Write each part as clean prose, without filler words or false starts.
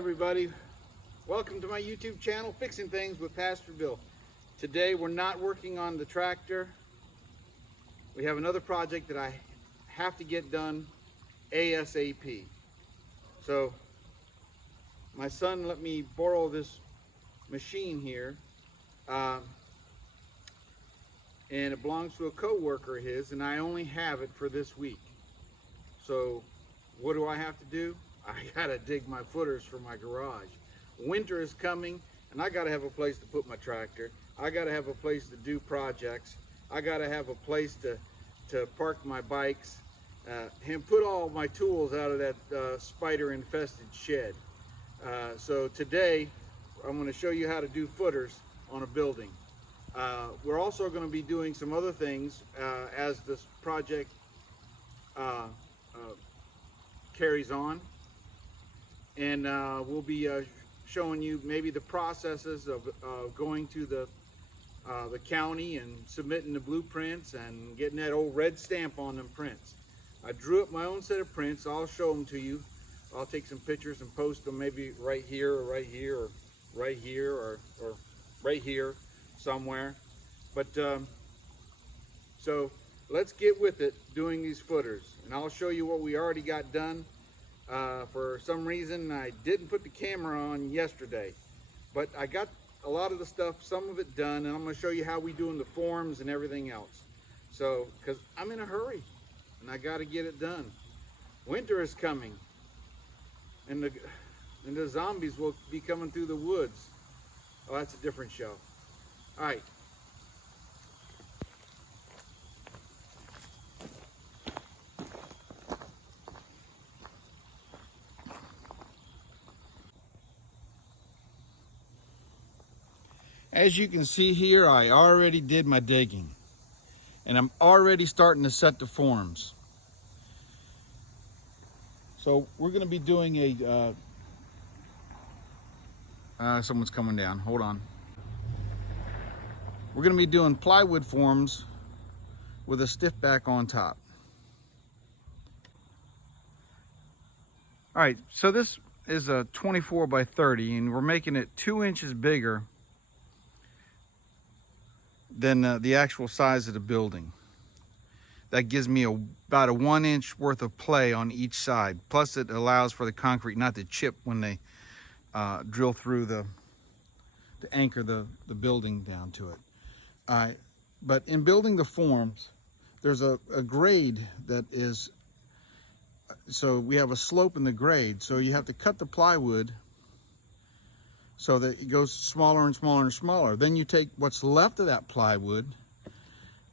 everybody, welcome to my YouTube channel, Fixing Things with Pastor Bill. Today we're not working on the tractor. We have another project that I have to get done ASAP. So my son let me borrow this machine here, and it belongs to a co-worker of his, and I only have it for this week. So what do I have to do? I gotta dig my footers for my garage. Winter is coming and I gotta have a place to put my tractor. I gotta have a place to do projects. I gotta have a place to park my bikes and put all my tools out of that spider infested shed. So today I'm going to show you how to do footers on a building. We're also going to be doing some other things as this project carries on, and we'll be showing you maybe the processes of going to the county and submitting the blueprints and getting that old red stamp on them prints. I drew up my own set of prints. I'll show them to you. I'll take some pictures and post them maybe right here or right here or right here or right here somewhere. But so let's get with it doing these footers, and I'll show you what we already got done. For some reason I didn't put the camera on yesterday, but I got a lot of the stuff, some of it done, and I'm going to show you how we doing the forms and everything else. So because I'm in a hurry and I got to get it done. Winter is coming, and the zombies will be coming through the woods. Oh, that's a different show. All right. As you can see here, I already did my digging, and I'm already starting to set the forms. So we're going to be doing someone's coming down. Hold on. We're going to be doing plywood forms with a stiff back on top. All right, so this is a 24 by 30, and we're making it 2 inches bigger than the actual size of the building. That gives me about a 1 inch worth of play on each side. Plus it allows for the concrete not to chip when they drill through to anchor the building down to it. But in building the forms, there's a grade that is, so we have a slope in the grade. So you have to cut the plywood so that it goes smaller and smaller and smaller. Then you take what's left of that plywood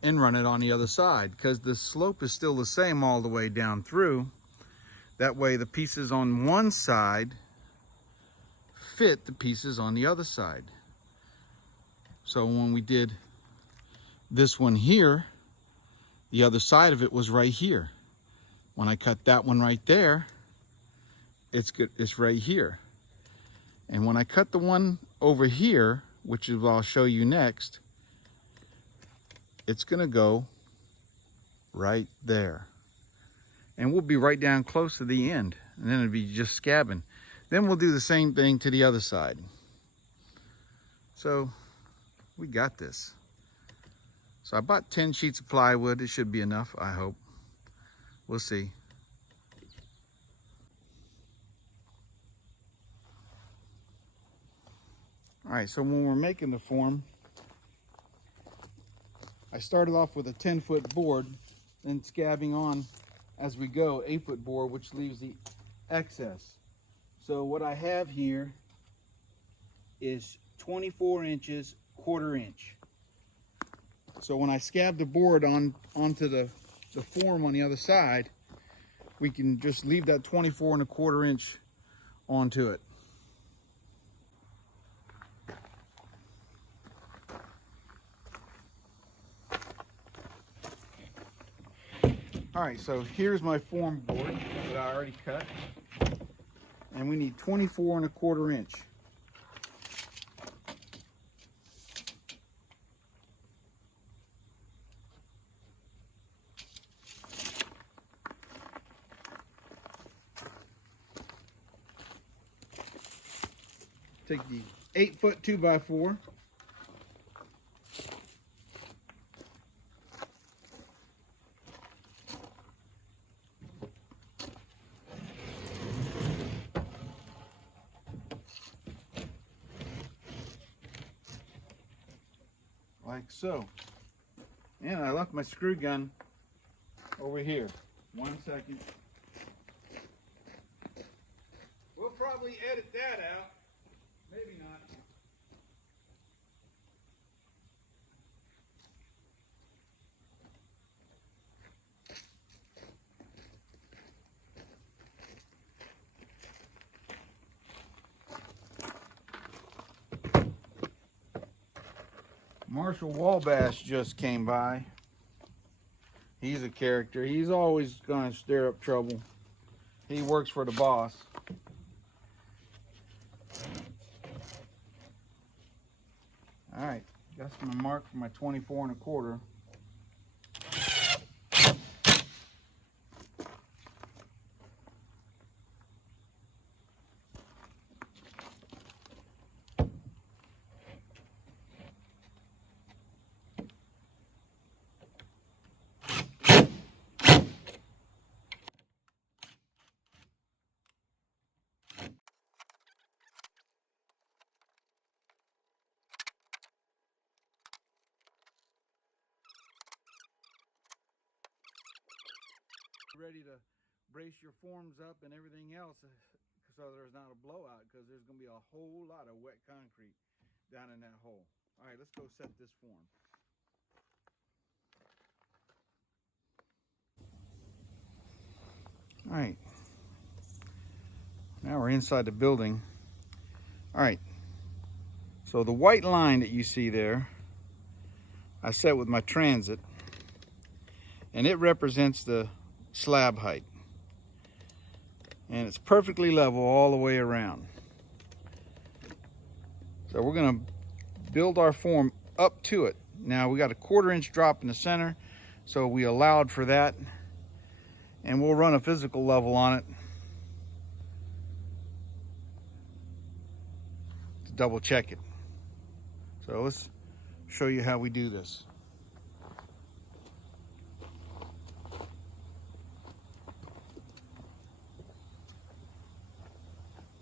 and run it on the other side, because the slope is still the same all the way down through. That way the pieces on one side fit the pieces on the other side. So when we did this one here, the other side of it was right here. When I cut that one right there, it's good, it's right here. And when I cut the one over here, which is what I'll show you next, it's gonna go right there. And we'll be right down close to the end, and then it'll be just scabbing. Then we'll do the same thing to the other side. So we got this. So I bought 10 sheets of plywood. It should be enough, I hope. We'll see. All right, so when we're making the form, I started off with a 10-foot board, then scabbing on as we go 8-foot board, which leaves the excess. So what I have here is 24 inches, 1/4 inch. So when I scab the board onto the form on the other side, we can just leave that 24 1/4 inch onto it. All right, so here's my form board that I already cut, and we need 24 1/4 inch. Take the 8-foot 2x4. Like so. And I left my screw gun over here. 1 second. We'll probably edit that out. Maybe not. Marshall Wabash just came by. He's a character. He's always going to stir up trouble. He works for the boss. All right, got my mark for my 24 1/4. Ready to brace your forms up and everything else so there's not a blowout, because there's going to be a whole lot of wet concrete down in that hole. All right, let's go set this form. All right, now we're inside the building. All right, so the white line that you see there, I set with my transit, and it represents the slab height, and it's perfectly level all the way around. So we're going to build our form up to it. Now we got a 1/4 inch drop in the center, so we allowed for that, and we'll run a physical level on it to double check it. So let's show you how we do this.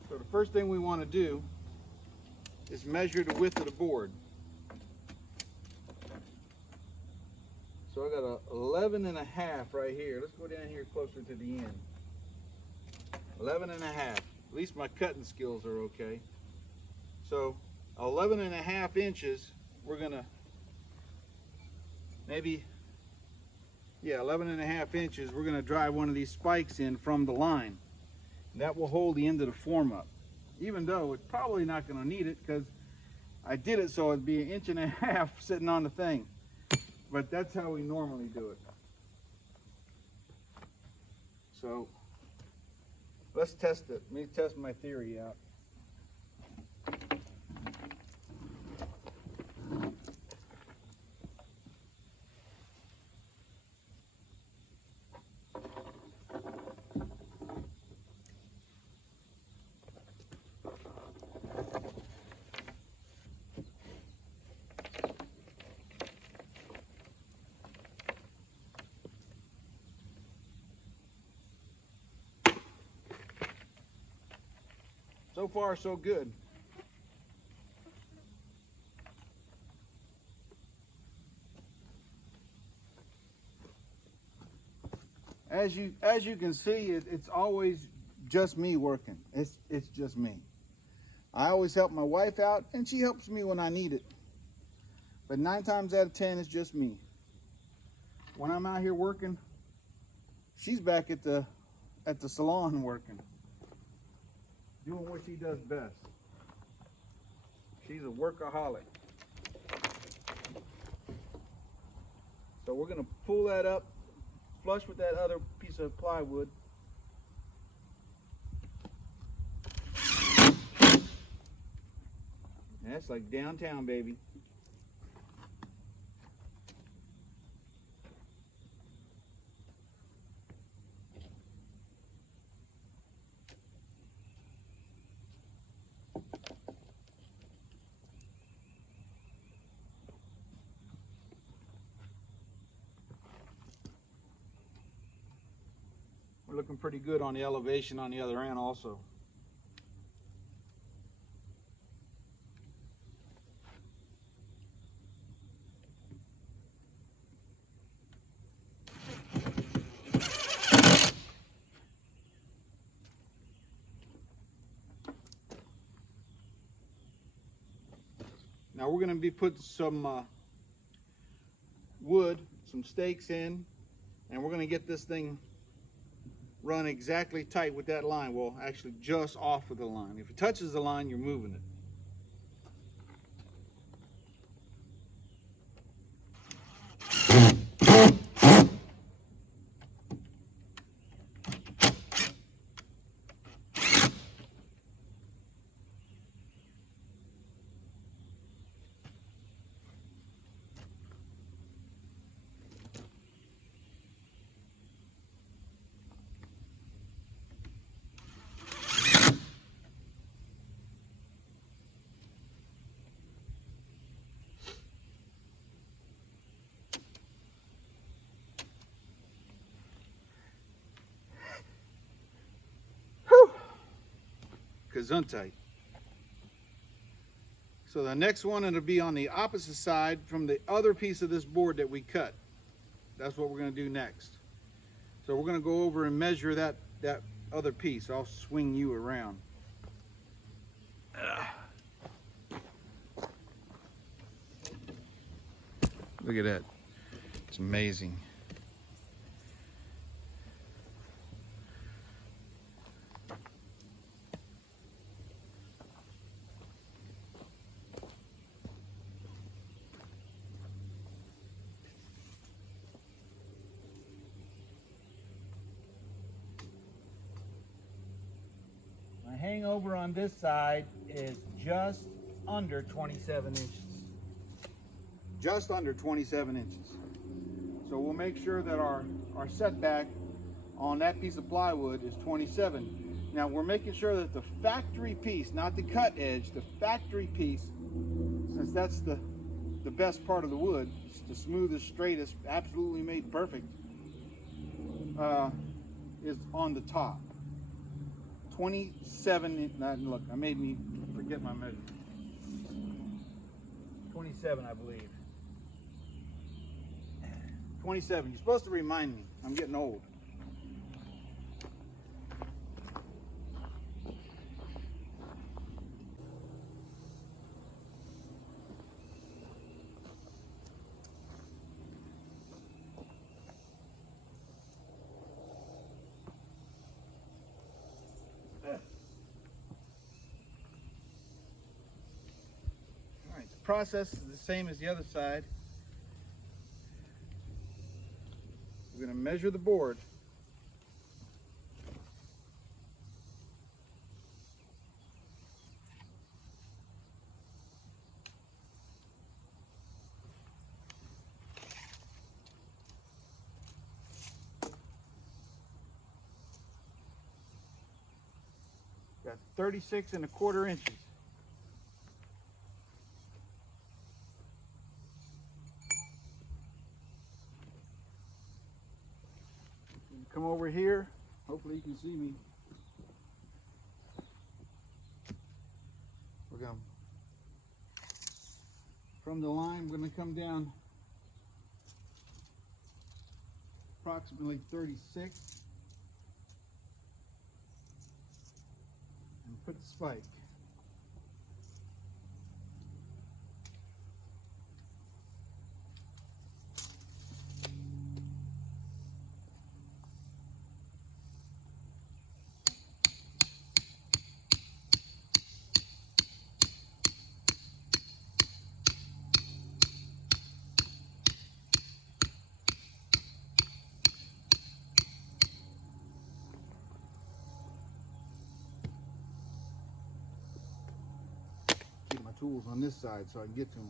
So the first thing we want to do is measure the width of the board. So I got a 11.5 right here. Let's go down here closer to the end. 11.5. At least my cutting skills are okay. So 11.5 inches, we're gonna maybe, yeah, 11.5 inches, we're gonna drive one of these spikes in from the line. That will hold the end of the form up, even though it's probably not gonna need it, because I did it so it'd be 1.5 inches sitting on the thing. But that's how we normally do it. So let's test it. Let me test my theory out. So far, so good. As you can see, it's always just me working. It's just me. I always help my wife out, and she helps me when I need it. But 9 times out of 10, it's just me. When I'm out here working, she's back at the salon working, doing what she does best. She's a workaholic. So we're gonna pull that up, flush with that other piece of plywood. And that's like downtown, baby. looking pretty good on the elevation on the other end also. Now we're going to be putting some wood, some stakes in, and we're going to get this thing run exactly tight with that line. Well, actually just off of the line. If it touches the line, you're moving it. Gesundheit. So the next one, it'll be on the opposite side from the other piece of this board that we cut. That's what we're going to do next. So we're going to go over and measure that other piece. I'll swing you around. Look at that. It's amazing. My hangover on this side is just under 27 inches. Just under 27 inches. So we'll make sure that our setback on that piece of plywood is 27. Now we're making sure that the factory piece, not the cut edge, the factory piece, since that's the best part of the wood, it's the smoothest, straightest, absolutely made perfect, is on the top. 27, look, I made me forget my measurement. 27, I believe. 27, you're supposed to remind me, I'm getting old. Process is the same as the other side. We're going to measure the board. Got 36¼ inches. Come over here. Hopefully you can see me. We're going from the line, we're going to come down approximately 36 and put the spike. Keep my tools on this side so I can get to them.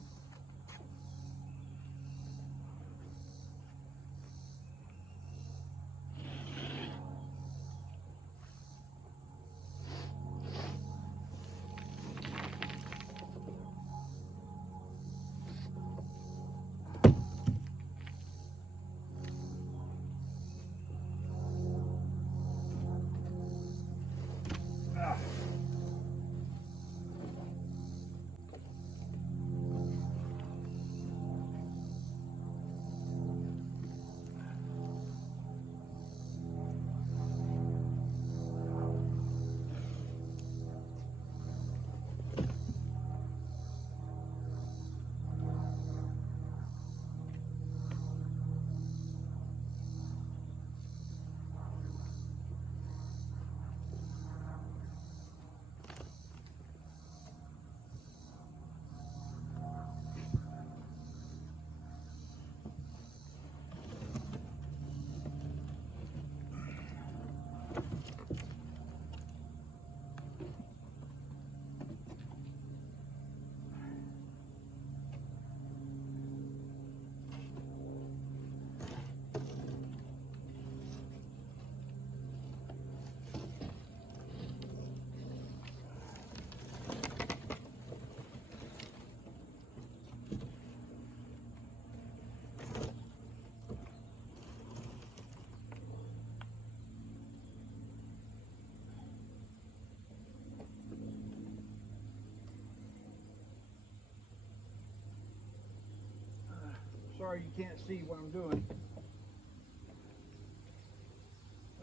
sorry you can't see what I'm doing.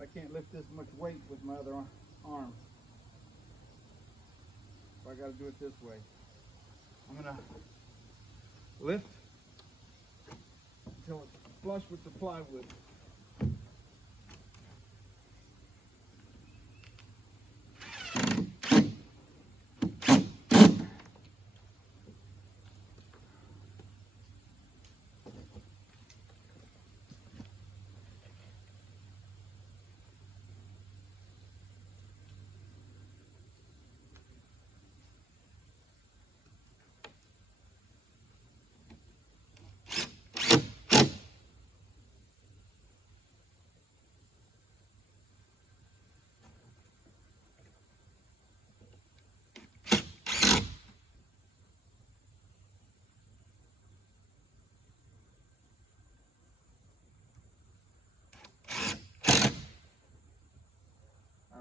I can't lift this much weight with my other arm. So I got to do it this way. I'm going to lift until it's flush with the plywood.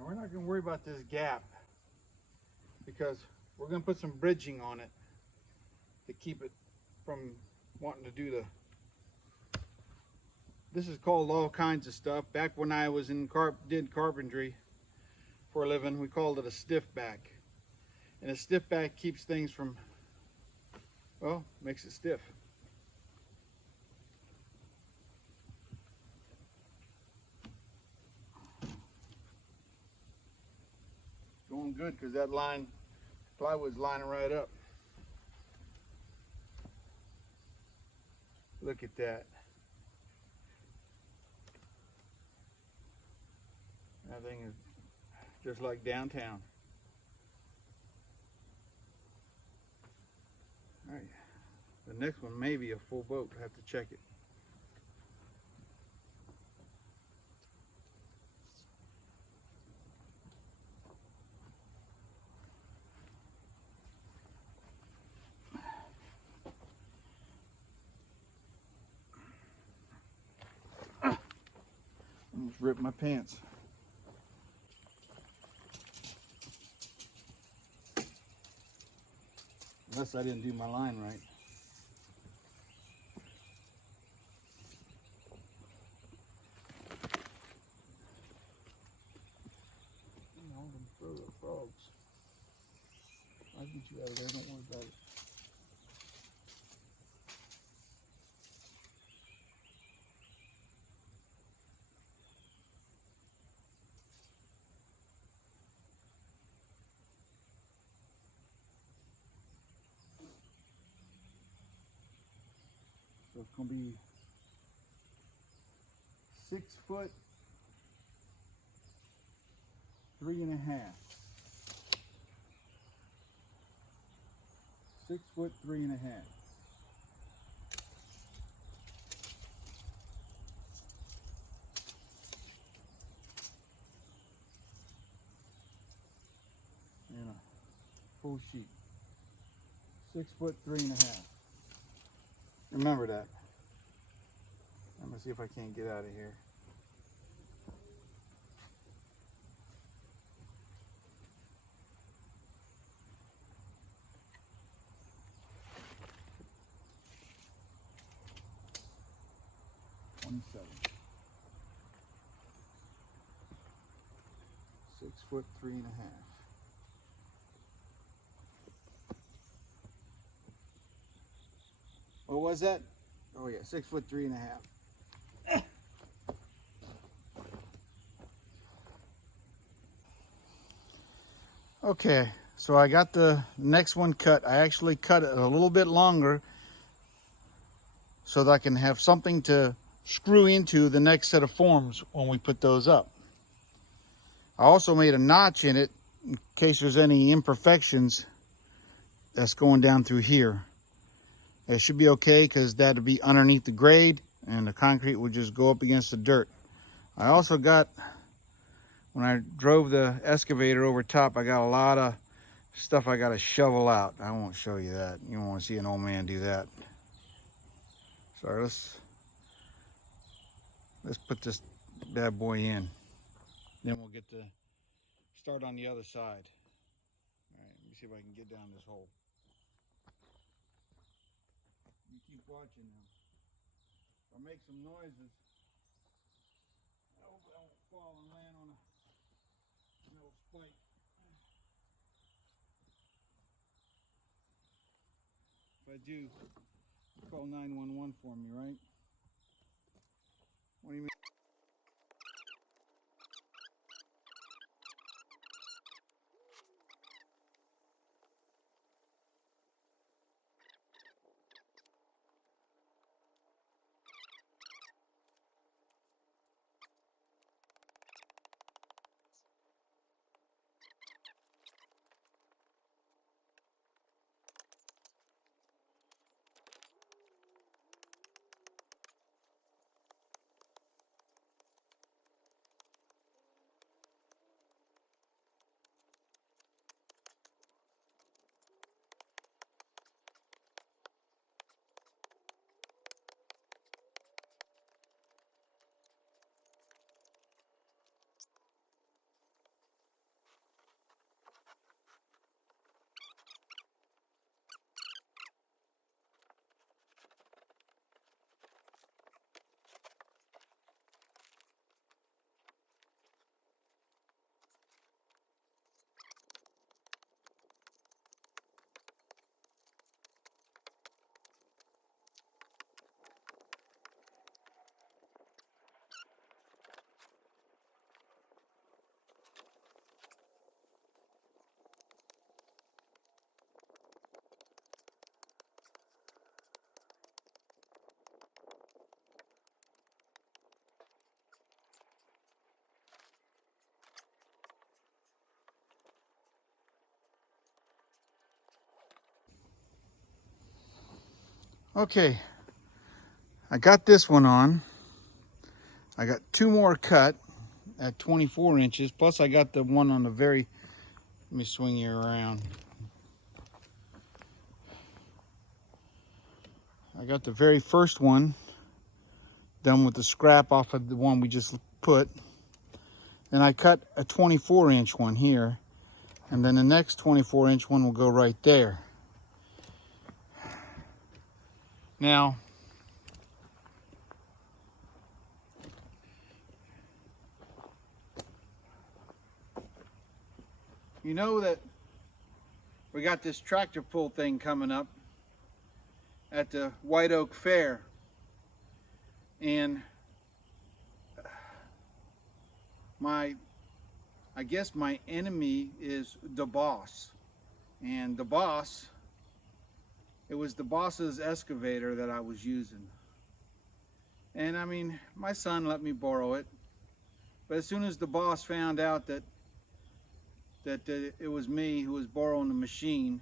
We're not going to worry about this gap because we're going to put some bridging on it to keep it from wanting to do the... This is called all kinds of stuff. Back when I was in did carpentry for a living, we called it a stiff back. And a stiff back keeps things from, well, makes it stiff. Going good because that plywood's lining right up. Look at that. That thing is just like downtown. All right, the next one may be a full boat. I have to check it. Almost ripped my pants. Unless I didn't do my line right. All them frogs. I'll get you out of there, don't worry about it. So it's going to be 6 foot 3.5. 6 foot 3.5. And a full sheet. 6 foot 3.5. Remember that. I'm gonna see if I can't get out of here. Six foot 3.5. What was that? Oh yeah, 6 foot 3.5. Okay, so I got the next one cut. I actually cut it a little bit longer so that I can have something to screw into the next set of forms when we put those up. I also made a notch in it in case there's any imperfections that's going down through here. It should be okay because that'll be underneath the grade and the concrete will just go up against the dirt. I also got, when I drove the excavator over top, I got a lot of stuff I got to shovel out. I won't show you that. You don't want to see an old man do that. So let's put this bad boy in. Then we'll get to start on the other side. All right, let me see if I can get down this hole. You keep watching now. If I make some noises, I hope I don't fall and land on a metal spike. If I do, call 911 for me, right? What do you mean? Okay, I got this one on. I got two more cut at 24 inches. Plus I got the one on the very, let me swing you around. I got the very first one done with the scrap off of the one we just put. Then I cut a 24-inch one here. And then the next 24-inch one will go right there. Now, you know that we got this tractor pull thing coming up at the White Oak Fair. And I guess my enemy is the boss. And the boss, it was the boss's excavator that I was using. And I mean, my son let me borrow it. But as soon as the boss found out that it was me who was borrowing the machine,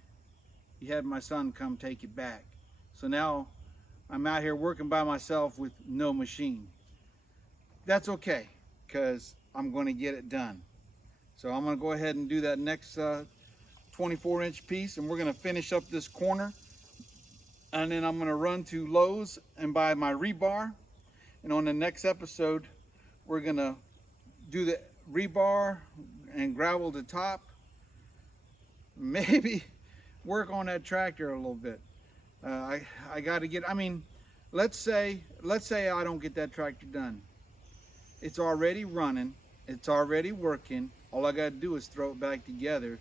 he had my son come take it back. So now I'm out here working by myself with no machine. That's okay, because I'm going to get it done. So I'm going to go ahead and do that next 24-inch piece, and we're going to finish up this corner. And then I'm going to run to Lowe's and buy my rebar. And on the next episode, we're going to do the rebar and gravel the top. Maybe work on that tractor a little bit. I got to get, I mean, let's say I don't get that tractor done. It's already running. It's already working. All I got to do is throw it back together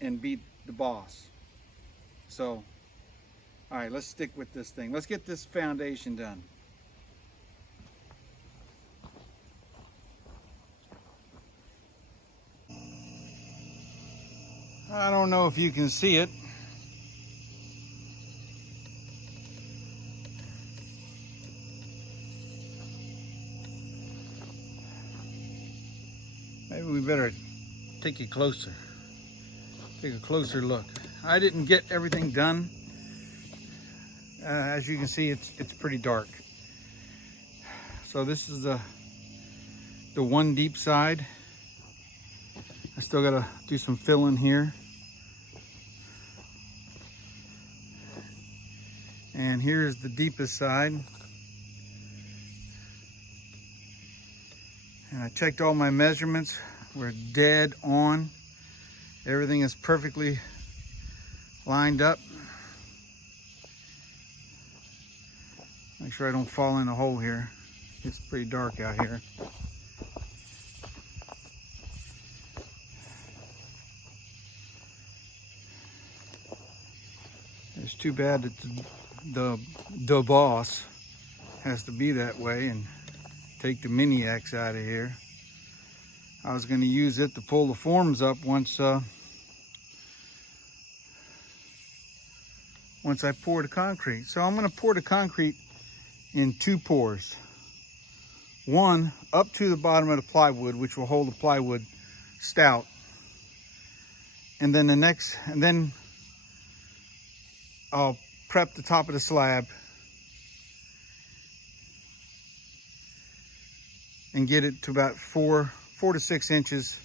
and beat the boss. So, all right, let's stick with this thing. Let's get this foundation done. I don't know if you can see it. Maybe we better take a closer look. I didn't get everything done. As you can see, it's pretty dark. So this is the one deep side. I still gotta do some filling here. And here's the deepest side. And I checked all my measurements. We're dead on. Everything is perfectly lined up. Make sure I don't fall in a hole here. It's pretty dark out here. It's too bad that the boss has to be that way and take the mini X out of here. I was going to use it to pull the forms up once I pour the concrete. So I'm going to pour the concrete in 2 pours. One up to the bottom of the plywood, which will hold the plywood stout. And then I'll prep the top of the slab and get it to about 4 to 6 inches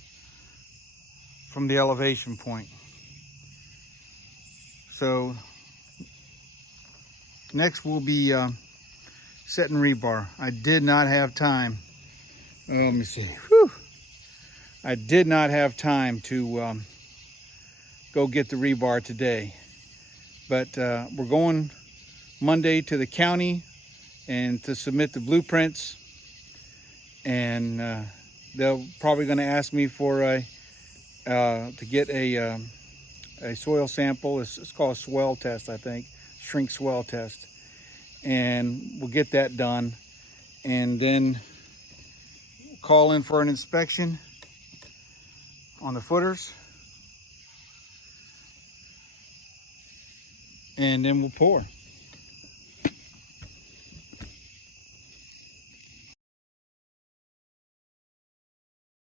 from the elevation point. So next we'll be setting rebar. I did not have time. Oh, let me see. Whew. I did not have time to go get the rebar today. But we're going Monday to the county and to submit the blueprints. And they're probably going to ask me for to get a soil sample. It's called a swell test, I think, shrink swell test. And we'll get that done, and then call in for an inspection on the footers, and then we'll pour.